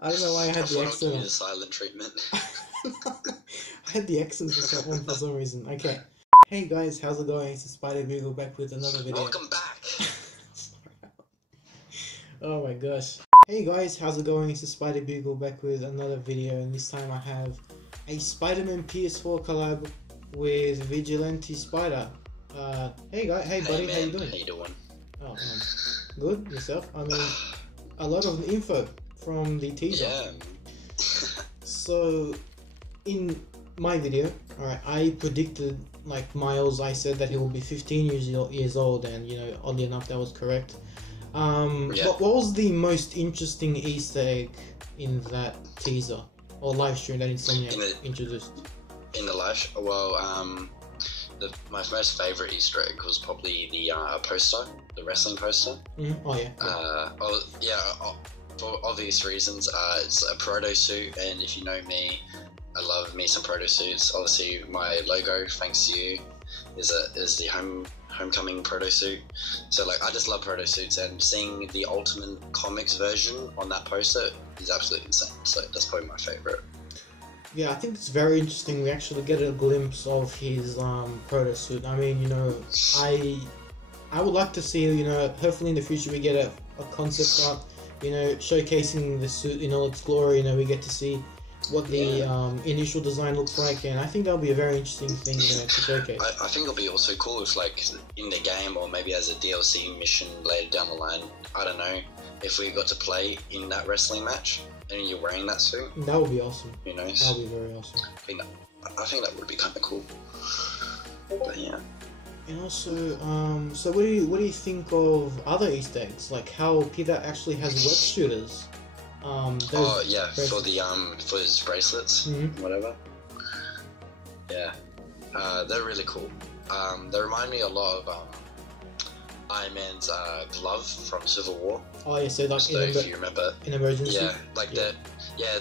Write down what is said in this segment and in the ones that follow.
I don't know why I had the accent on. The silent treatment. I had the accent for some reason. Okay. Hey guys, how's it going? It's Spidey Bugle back with another video. Welcome back. Oh my gosh. Hey guys, how's it going? It's Spidey Bugle back with another video, and this time I have a Spider-Man PS4 collab with VigilanteSpider. Hey guy, hey buddy, man, how you doing? How you doing? Oh, good. Yourself? I mean, a lot of info from the teaser. Yeah. So, in my video, alright, I predicted, like Miles, I said that he will be 15 years old, and you know, oddly enough, that was correct. What was the most interesting Easter egg in that teaser or live stream that Insomniac introduced? In the live, my most favorite Easter egg was probably the poster, the wrestling poster. Oh yeah. For obvious reasons, it's a proto suit, and if you know me, I love me some proto suits. Obviously, my logo, thanks to you, is the homecoming proto suit. So like, I just love proto suits, and seeing the Ultimate Comics version on that poster is absolutely insane. So that's probably my favorite. Yeah, I think it's very interesting. We actually get a glimpse of his proto suit. I mean, you know, I would like to see, you know, hopefully in the future we get a concept art, you know, showcasing the suit in all its glory. You know, we get to see what the initial design looks like, and I think that'll be a very interesting thing to showcase. I think it'll be also cool if, like, in the game or maybe as a DLC mission later down the line, I don't know, if we got to play in that wrestling match and you're wearing that suit. That would be awesome. You know, that would be very awesome. I think that would be kind of cool. But yeah. And also, so what do you think of other Easter eggs? Like how Peter actually has web shooters. For his bracelets, whatever. Yeah, they're really cool. They remind me a lot of Iron Man's glove from Civil War. Oh yeah, so like if you remember, in emergency. Yeah, like they're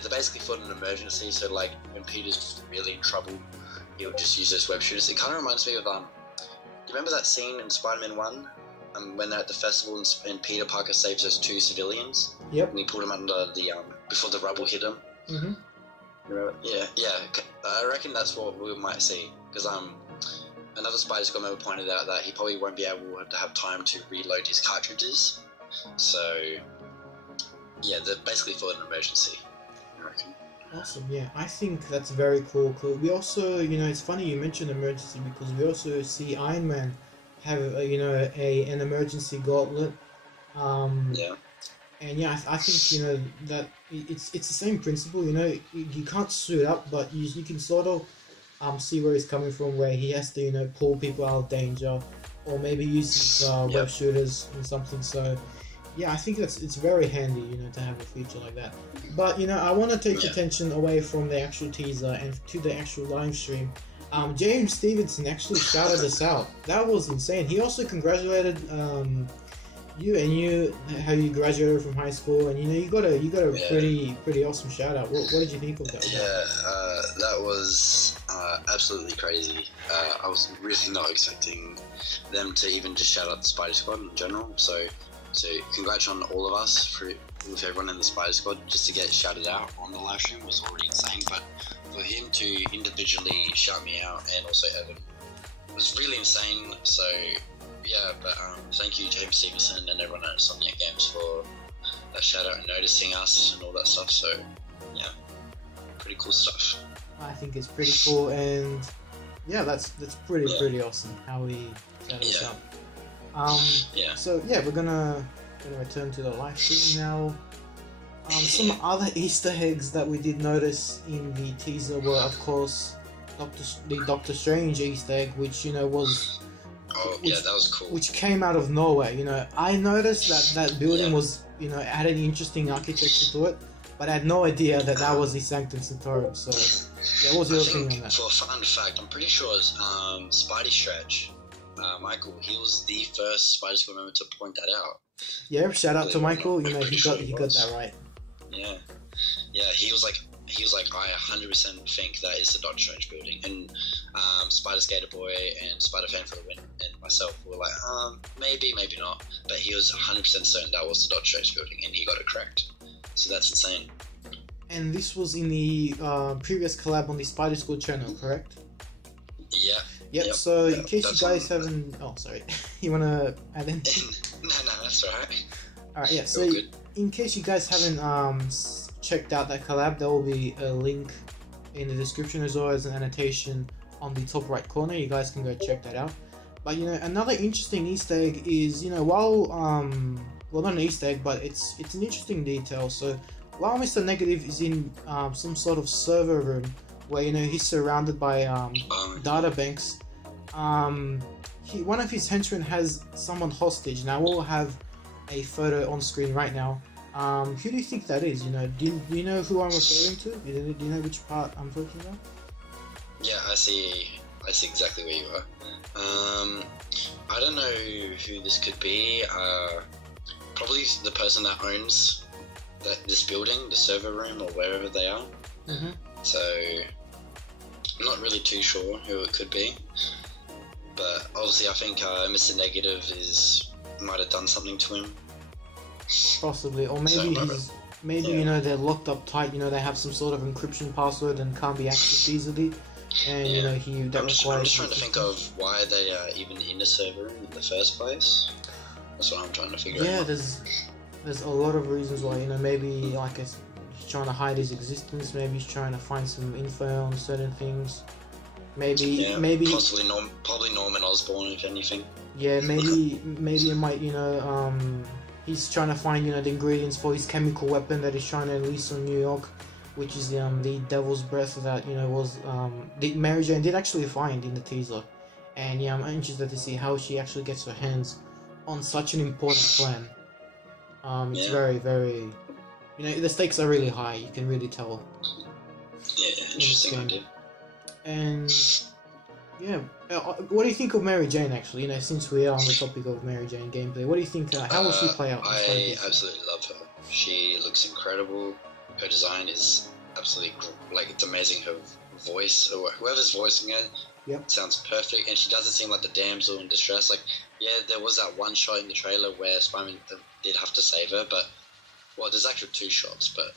basically for an emergency. So like when Peter's really in trouble, he'll just use those web shooters. It kind of reminds me of you remember that scene in Spider-Man 1? When they're at the festival and Peter Parker saves those two civilians. Yep. And he pulled them under the before the rubble hit him. Mhm. Yeah. I reckon that's what we might see, because another Spidey Squad member pointed out that he probably won't be able to have time to reload his cartridges. So yeah, they're basically for an emergency, I reckon. Awesome, yeah. I think that's very cool. We also, you know, it's funny you mentioned emergency, because we also see Iron Man have an emergency gauntlet. Yeah. And yeah, I think, you know, that it's the same principle. You know, you can't suit up, but you can sort of see where he's coming from, where he has to, you know, pull people out of danger, or maybe use his web shooters or something. So yeah, I think it's very handy, you know, to have a feature like that. But you know, I want to take attention away from the actual teaser and to the actual live stream. James Stevenson actually shouted us out. That was insane. He also congratulated you how you graduated from high school, and you know, you got a pretty awesome shout out. What did you think of that? Yeah, that was absolutely crazy. I was really not expecting them to even just shout out the Spidey Squad in general. So congrats on all of us with everyone in the Spidey Squad. Just to get shouted out on the live stream was already insane, but for him to individually shout me out, and also Evan, was really insane. So yeah, but thank you James Stevenson and everyone at Insomniac Games for that shout out and noticing us and all that stuff. So yeah, pretty cool stuff. I think it's pretty cool, and yeah, that's pretty awesome how he shouted us out. So yeah, we're gonna return to the live stream now. Some other Easter eggs that we did notice in the teaser were, of course, the Doctor Strange Easter egg, which, you know, was... that was cool. Which came out of nowhere, you know. I noticed that building was, you know, had an interesting architecture to it, but I had no idea that was the Sanctum Sanctorum, so... Yeah, what was your opinion on that? For a fun fact, I'm pretty sure it's Spidey Stretch, Michael, he was the first Spidey Squad member to point that out. Yeah, shout out to Michael, you know, he got that right. Yeah, he was like, I 100% think that is the Doctor Strange building. And Spider Skater Boy and Spider Fan for the Win and myself were like, maybe not. But he was 100% certain that was the Doctor Strange building, and he got it correct. So that's insane. And this was in the previous collab on the Spidey Squad channel, correct? Yeah. Yep. So in case you guys haven't, oh sorry, you wanna add in? No, that's alright. Alright, yeah. So in case you guys haven't checked out that collab, there will be a link in the description as well as an annotation on the top right corner. You guys can go check that out. But you know, another interesting Easter egg is, you know, while well, not an Easter egg, but it's an interesting detail. So while Mr. Negative is in some sort of server room where, you know, he's surrounded by data banks, one of his henchmen has someone hostage. Now we'll have a photo on screen right now. Who do you think that is? You know, do you know who I'm referring to? Do you know which part I'm talking about? Yeah, I see exactly where you are. I don't know who this could be. Probably the person that owns this building, the server room, or wherever they are. Mm-hmm. So, I'm not really too sure who it could be. But obviously, I think Mr. Negative might have done something to him. Possibly, or maybe you know, they're locked up tight. You know, they have some sort of encryption password and can't be accessed easily. And you know, I'm just trying to think of why they are even in the server room in the first place. That's what I'm trying to figure out. Yeah, there's a lot of reasons why. You know, maybe like he's trying to hide his existence. Maybe he's trying to find some info on certain things. Maybe possibly probably Norman Osborn, if anything. Yeah, maybe it might, you know, he's trying to find, you know, the ingredients for his chemical weapon that he's trying to release on New York, which is the Devil's Breath that, you know, was Mary Jane did actually find in the teaser. And yeah, I'm interested to see how she actually gets her hands on such an important plan. It's very, very, you know, the stakes are really high. You can really tell. Yeah, interesting idea. And yeah, what do you think of Mary Jane? Actually, you know, since we are on the topic of Mary Jane gameplay, what do you think? How will she play out? I absolutely love her. She looks incredible. Her design is absolutely it's amazing. Her voice, or whoever's voicing her, sounds perfect, and she doesn't seem like the damsel in distress. Like, yeah, there was that one shot in the trailer where Spider-Man did have to save her, but well, there's actually 2 shots. But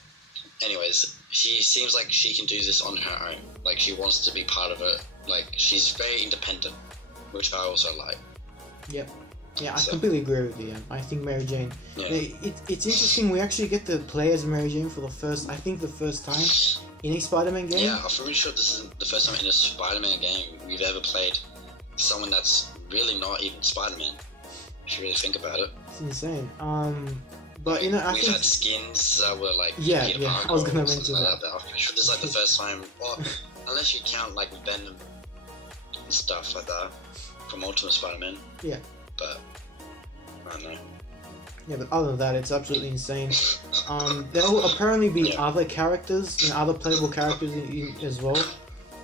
anyways, she seems like she can do this on her own. Like, she wants to be part of it. Like, she's very independent, which I also like. Yep. Yeah, I completely agree with you. I think Mary Jane. Yeah. It's interesting. We actually get to play as Mary Jane for the first time in a Spider-Man game. Yeah, I'm pretty sure this is the first time in a Spider-Man game we've ever played someone that's really not even Spider-Man. If you really think about it. It's insane. But you know, I we've think had skins that were like Peter Parker. I was gonna mention that. I'm pretty sure this is like the first time. Well, unless you count like Venom and stuff like that from Ultimate Spider-Man. Yeah. But I don't know. Yeah, but other than that, it's absolutely insane. There will apparently be other characters, you know, other playable characters as well,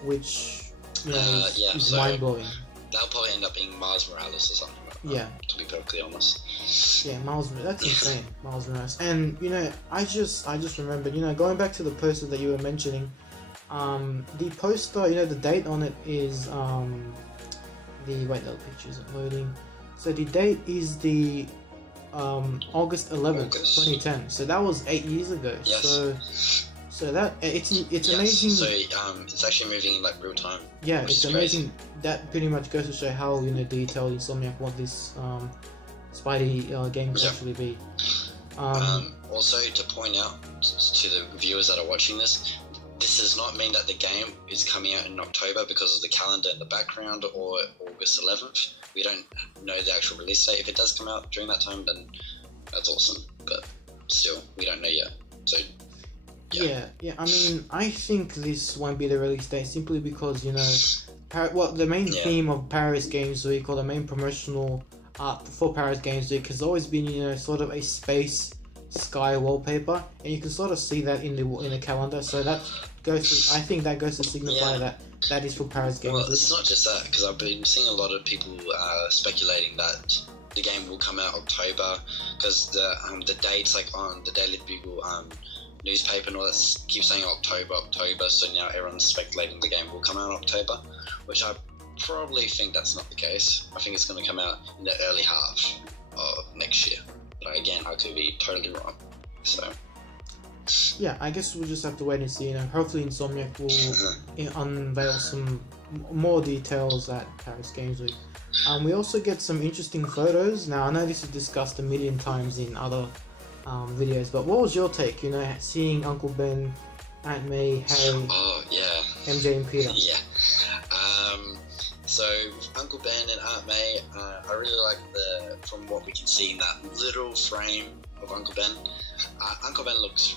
which, you know, is mind-blowing. That'll probably end up being Miles Morales or something like that, to be perfectly honest. Yeah, that's insane, Miles Morales. And, you know, I just remembered, you know, going back to the poster that you were mentioning, the poster, you know, the date on it is, wait, the picture isn't loading. So the date is the August 11th, 2010. So that was 8 years ago. Yes. So that it's amazing. So it's actually moving in like real time. Yeah, it's amazing. That pretty much goes to show how, you know, detailed Insomniac want this Spidey game to actually be. Also, to point out to the viewers that are watching this does not mean that the game is coming out in October because of the calendar in the background, or August 11th. We don't know the actual release date. If it does come out during that time, then that's awesome. But still, we don't know yet. So, yeah. I mean, I think this won't be the release date simply because, you know, the main theme of Paris Games Week, or the main promotional art for Paris Games Week, has always been, you know, sort of a space sky wallpaper, and you can sort of see that in the calendar. So that I think that goes to signify that is for Paris Games Week. Well, it's not just that, because I've been seeing a lot of people speculating that the game will come out October, because the dates, like on the Daily Bugle newspaper and all that, keep saying October, so now everyone's speculating the game will come out in October, which I probably think that's not the case. I think it's going to come out in the early half of next year. But again, I could be totally wrong. So yeah, I guess we'll just have to wait and see. You know, hopefully Insomniac will unveil some more details at Paris Games Week. We also get some interesting photos. Now, I know this is discussed a million times in other videos, but what was your take? You know, seeing Uncle Ben, Aunt May, Harry, MJ, and Peter. Yeah. So Uncle Ben and Aunt May, I really like from what we can see in that little frame of Uncle Ben. Uncle Ben looks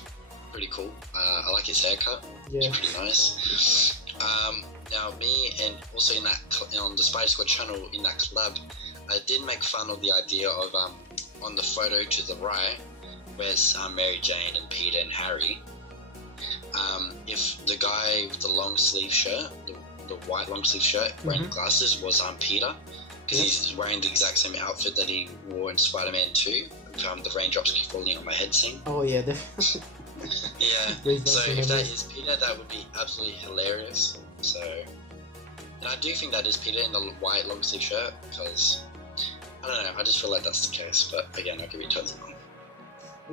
pretty cool. I like his haircut. Yeah. It's pretty nice. Now me and also in that on the Spidey Squad channel in that collab, I did make fun of the idea of on the photo to the right, where's Mary Jane and Peter and Harry. If the guy with the long sleeve shirt, the white long sleeve shirt wearing glasses was Peter, because he's wearing the exact same outfit that he wore in Spider-Man 2. The raindrops keep falling on my head scene. Oh yeah, definitely. Yeah. So if that is Peter, that would be absolutely hilarious. So, and I do think that is Peter in the white long sleeve shirt, because I don't know, I just feel like that's the case. But again, I could be totally wrong.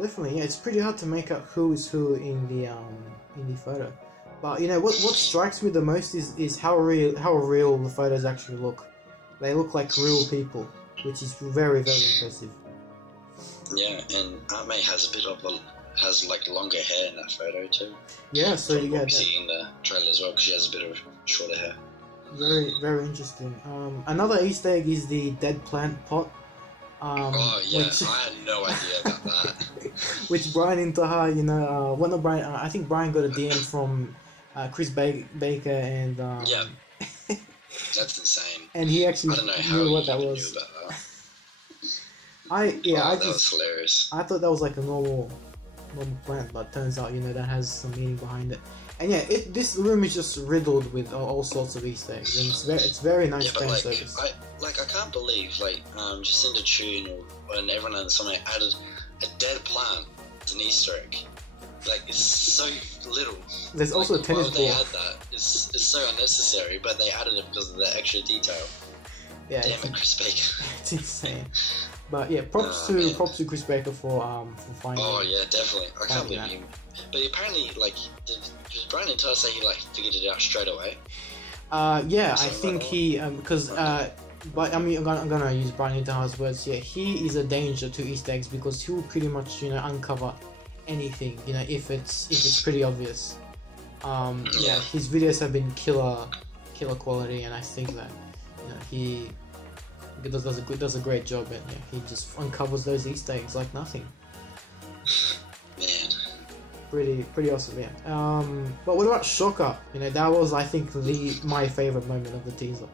Definitely, yeah. It's pretty hard to make out who is who in the photo. But you know what strikes me the most is how real the photos actually look. They look like real people, which is very, very impressive. Yeah, and Aunt May has like longer hair in that photo too. Yeah, so you get that. See in the trailer as well, because she has a bit of shorter hair. Very, very interesting. Another Easter egg is the dead plant pot. Which, I had no idea about that. Which Brian into her, you know, one of Brian. I think Brian got a DM from Chris Baker and. Yeah. That's insane. And he actually knew what that was. Knew about that. That was hilarious. I thought that was like a normal plant, but turns out, you know, that has some meaning behind it. And yeah, this room is just riddled with all sorts of Easter eggs, and it's very nice fan service. I can't believe Jacinda Tune and everyone in the summit added a dead plant as an Easter egg. Like, it's so little. There's also a tennis ball. They add that? It's so unnecessary, but they added it because of the extra detail. Yeah, damn it, Chris Baker. It's insane. But yeah, props to Chris Baker for finding. Oh yeah, definitely. I can't believe him. But apparently, did Brian and say he figured it out straight away? Yeah, I think he because but I mean, I'm gonna use Brian Intaha's words here. He is a danger to Easter eggs because he will pretty much, you know, uncover anything, you know, if it's pretty obvious. Yeah, his videos have been killer quality, and I think that, you know, he does a great job, and yeah, he just uncovers those Easter eggs like nothing. Man, pretty awesome, yeah. But what about Shocker? You know, that was, I think, my favorite moment of the teaser.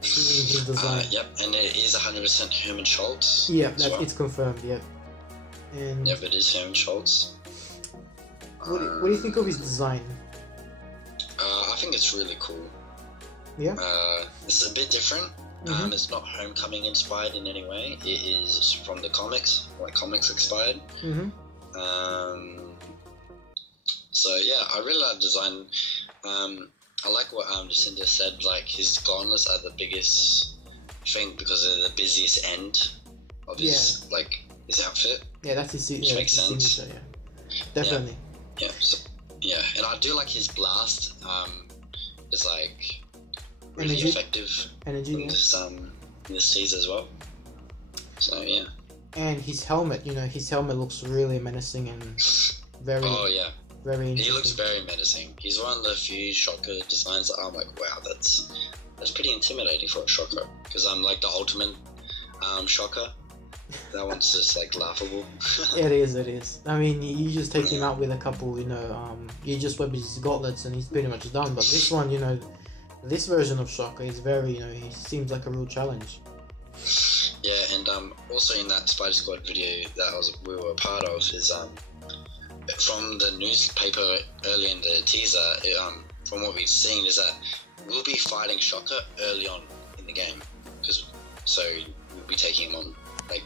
Seeing his design. Yep, and it is 100% Herman Schultz. Yeah, it's confirmed. Yeah. And yep, it is Herman Schultz. What do you think of his design? I think it's really cool. Yeah. It's a bit different. It's not Homecoming inspired in any way. It is from the comics, comics inspired. So yeah, I really like the design. I like what Jacinda said. His gauntlets are the biggest thing because they're the busiest end of his his outfit. Yeah, that's his. Which makes sense. Signature, yeah. Definitely. Yeah. So, yeah, and I do like his blast. Is really effective in this teaser as well. So yeah. And his helmet, you know, looks really menacing and very. Oh yeah. Very interesting. He looks very menacing. He's one of the few Shocker designs that I'm like, wow, that's pretty intimidating for a Shocker. Because I'm like the ultimate Shocker. That one's just laughable. It is. I mean, you just take him out with a couple, you know, you just whip his gauntlets and he's pretty much done. But this one, you know, this version of Shocker is very, you know, he seems like a real challenge. Yeah, and also in that Spidey Squad video that we were a part of is from the newspaper early in the teaser. From what we've seen is that we'll be fighting Shocker early on in the game, so we'll be taking him on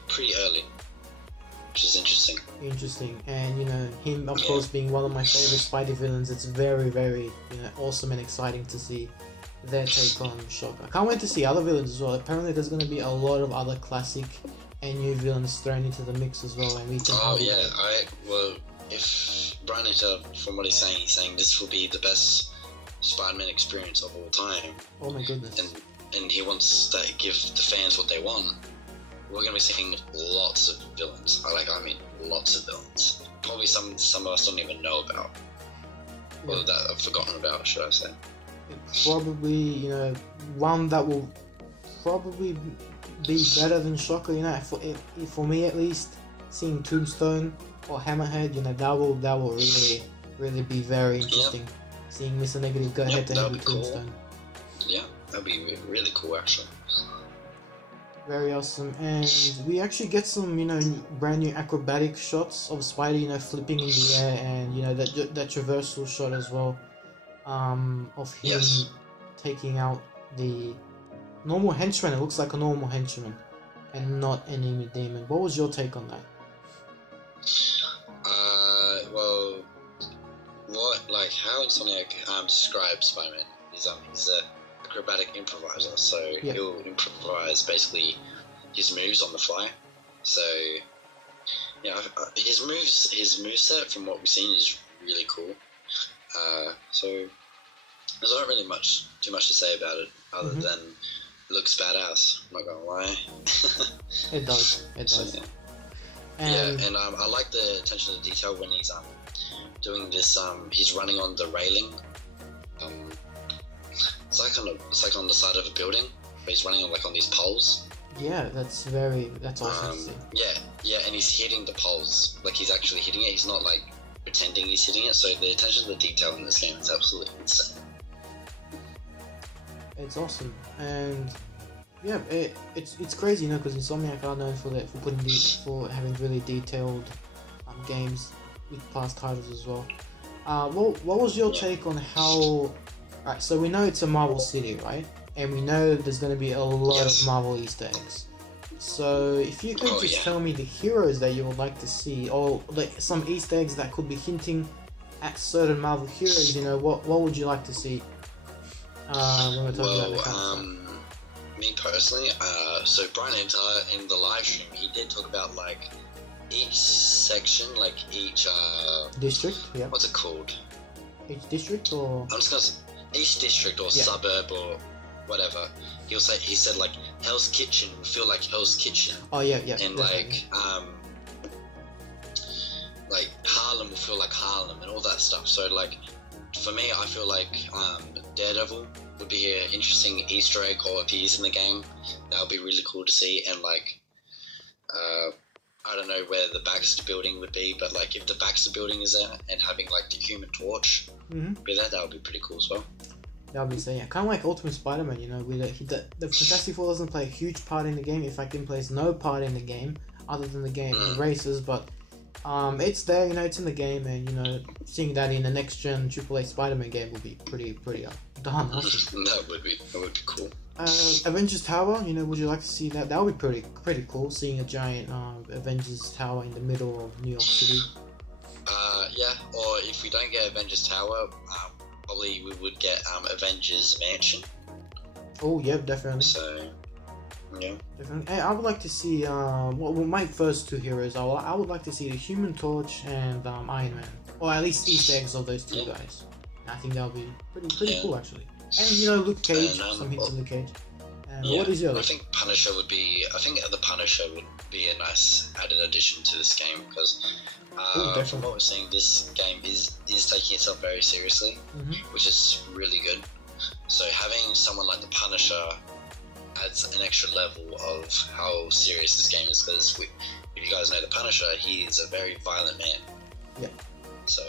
pretty early, which is interesting. And you know, him of course being one of my favorite Spidey villains, it's very, very, you know, awesome and exciting to see their take on Shocker. I can't wait to see other villains as well. Apparently there's going to be a lot of other classic and new villains thrown into the mix as well, and we can well, if Brian Hitler, from what he's saying this will be the best Spider-Man experience of all time. Oh my goodness. And he wants to give the fans what they want. We're going to be seeing lots of villains. I mean, lots of villains. Probably some of us don't even know about. Yeah. Or that I've forgotten about, should I say. Probably, you know, one that will probably be better than Shocker, you know, for me at least, seeing Tombstone or Hammerhead, you know, that will really be very interesting. Yep. Seeing Mr. Negative go head to head with Tombstone. Cool. Yeah, that'd be really cool actually. Very awesome, and we actually get some, you know, brand new acrobatic shots of Spidey, you know, flipping in the air, and you know that traversal shot as well, of him taking out the normal henchman. It looks like a normal henchman, and not an enemy demon. What was your take on that? Well, how Insomniac describes Spider-Man is he's a acrobatic improviser, so he'll improvise basically his moves on the fly. So yeah, his moveset from what we've seen is really cool. So there's not really too much to say about it other than it looks badass. I'm not gonna lie. It does. So, and I like the attention to detail when he's doing this. He's running on the railing. It's like on the side of a building, but he's running on these poles. Yeah, that's awesome to see. Yeah, and he's hitting the poles. Like he's actually hitting it. He's not pretending he's hitting it. So the attention to the detail in this game is absolutely insane. It's awesome, and yeah, it's crazy, you know, because Insomniac are known for having really detailed games with past titles as well. What was your take on how? Right, so we know it's a Marvel city, right? And we know there's going to be a lot of Marvel Easter eggs. So if you could just tell me the heroes that you would like to see, or some Easter eggs that could be hinting at certain Marvel heroes, you know, what would you like to see? When we're talking about the kind of me personally, so Brian Hitler in the live stream, he did talk about each section, each district. Yeah. What's it called? Each district, or I'm just gonna. Each district or suburb or whatever, he said Hell's Kitchen will feel like Hell's Kitchen. Oh yeah. And Harlem will feel like Harlem and all that stuff. So for me, I feel like Daredevil would be an interesting Easter egg, or if he is in the game, that would be really cool to see. And I don't know where the Baxter building would be, but if the Baxter building is there and having the Human Torch be there, that would be pretty cool as well. That would be so, yeah, kind of like Ultimate Spider-Man, you know, with the Fantastic Four doesn't play a huge part in the game. In fact, it plays no part in the game other than the game races, but it's there, you know, it's in the game, and you know, seeing that in the next gen AAA Spider-Man game would be pretty darn awesome. That would be cool. Avengers Tower, you know, would you like to see that? That would be pretty cool, seeing a giant Avengers Tower in the middle of New York City. Yeah, or if we don't get Avengers Tower, probably we would get Avengers Mansion. Oh, yeah, definitely. So, yeah. Definitely. Hey, I would like to see, my first two heroes, I would like to see the Human Torch and Iron Man. Or at least Easter eggs of those two guys. I think that would be pretty cool, actually. And, you know, Luke Cage, some hints of Luke Cage. What is your I think the Punisher would be a nice added addition to this game, because from what we're seeing, this game is taking itself very seriously, which is really good. So having someone like the Punisher adds an extra level of how serious this game is, because if you guys know the Punisher, he is a very violent man. Yeah. So,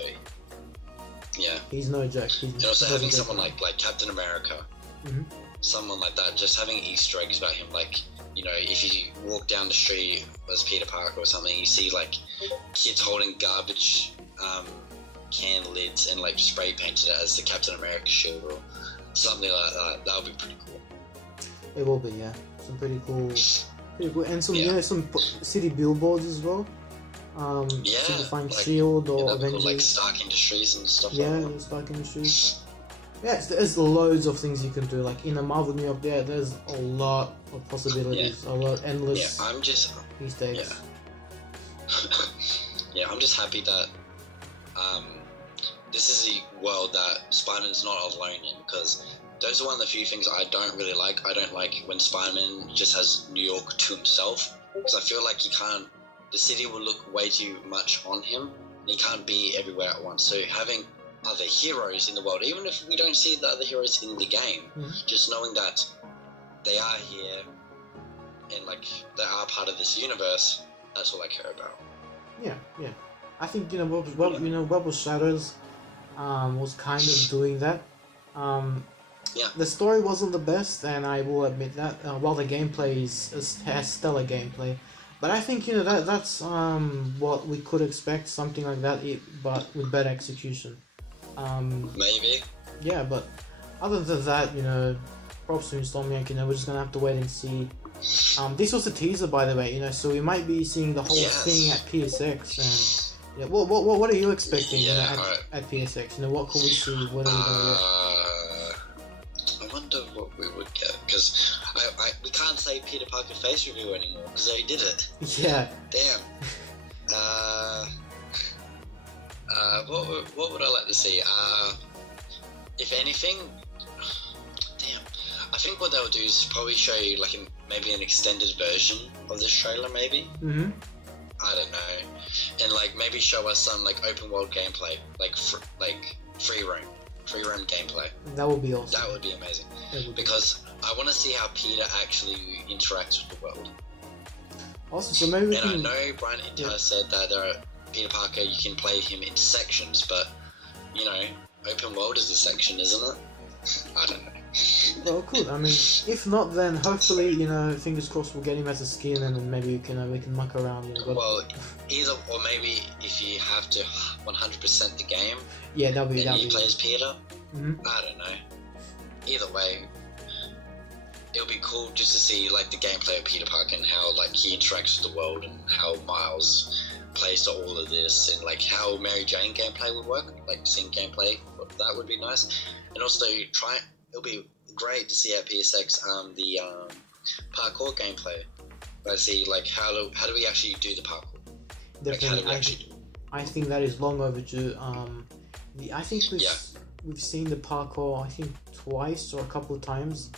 yeah. He's no joke. And also having someone like Captain America, someone like that, just having Easter eggs about him, you know, if you walk down the street as Peter Parker or something, you see kids holding garbage can lids and spray painted it as the Captain America shield or something like that. That would be pretty cool. It will be, yeah. Some pretty cool, and some some city billboards as well. Signifying Shield or Avengers. Cool, Stark Industries and stuff. Yeah, Stark Industries. Yeah, there's loads of things you can do. In the Marvel New York, there's a lot of possibilities, a lot endless. Yeah, I'm just Easter eggs. Yeah, I'm just happy that this is a world that Spider-Man's not alone in, because those are one of the few things I don't really like. I don't like when Spider-Man just has New York to himself, because I feel like the city will look way too much on him, and he can't be everywhere at once. So having other heroes in the world, even if we don't see the other heroes in the game, just knowing that they are here and like they are part of this universe, that's all I care about. Yeah. I think Bubble Shadows was kind of doing that. The story wasn't the best, and I will admit that. While the gameplay has stellar gameplay, but I think that's what we could expect, something like that, but with better execution. Maybe. Yeah, but other than that, props to Insomniac. We're just gonna have to wait and see. This was a teaser, by the way. So we might be seeing the whole thing at PSX. And yeah, what are you expecting at PSX? What could we see? What are we gonna get? I wonder what we would get, because we can't say Peter Parker face review anymore because they did it. Yeah. Damn. What would I like to see? If anything, damn. I think what they'll do is probably show you maybe an extended version of this trailer, maybe. I don't know, and maybe show us some open world gameplay, free roam gameplay. That would be awesome. That would be amazing, because I want to see how Peter actually interacts with the world. Awesome. So maybe I know Brian Inter said that Peter Parker, you can play him in sections, but open world is a section, isn't it? I don't know. Well, cool. I mean, if not, then hopefully, fingers crossed, we'll get him as a skin, and then maybe we can muck around. Well, either, or maybe if you have to 100% the game, that'll be. And you play as Peter. I don't know. Either way, it'll be cool just to see the gameplay of Peter Parker and how he interacts with the world, and how Miles plays to all of this, and how Mary Jane gameplay would work. Seeing gameplay, that would be nice, and also it'll be great to see at PSX the parkour gameplay. Let's see how do we actually do the parkour? Definitely, how do we actually do it? I think that is long overdue. I think we've seen the parkour twice or a couple of times.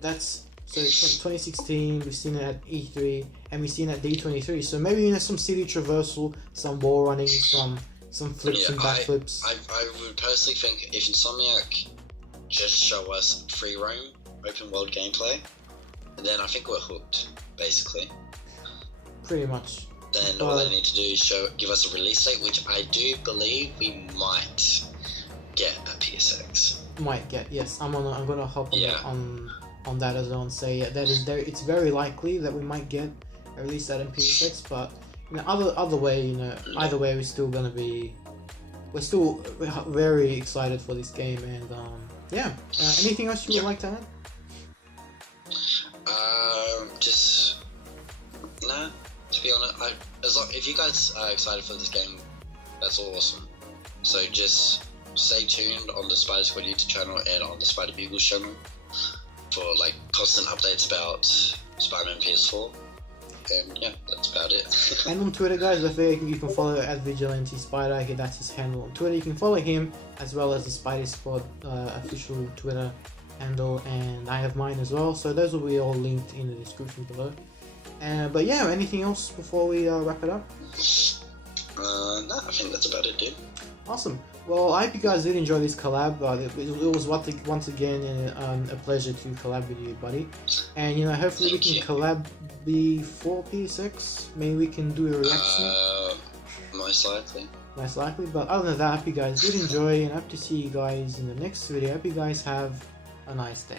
That's 2016. We've seen it at E3, and we've seen it at D23. So maybe some city traversal, some wall running, some flips and backflips. I would personally think if Insomniac just show us free roam, open world gameplay, and then I think we're hooked, basically. Pretty much. Then all they need to do is give us a release date, which I do believe we might get at PSX. Might get, yes. I'm gonna hop on that as well and say that is there. It's very likely that we might get a release date in PSX, but either way, either way, we're still very excited for this game, and anything else you would like to add? No. To be honest, if you guys are excited for this game, that's awesome. So just stay tuned on the Spidey Squad YouTube channel and on the Spider Bugle channel for constant updates about Spider-Man PS4. And that's about it. And on Twitter, guys, you can follow at VigilanteSpider. That's his handle on Twitter. You can follow him as well as the Spidey Squad official Twitter handle, and I have mine as well. So those will be all linked in the description below. But anything else before we wrap it up? No, I think that's about it, dude. Awesome. Well, I hope you guys did enjoy this collab. It was once again a pleasure to collab with you, buddy. And hopefully we can collab before PSX. Maybe we can do a reaction. Most likely. Most likely. But other than that, I hope you guys did enjoy, and I hope to see you guys in the next video. I hope you guys have a nice day.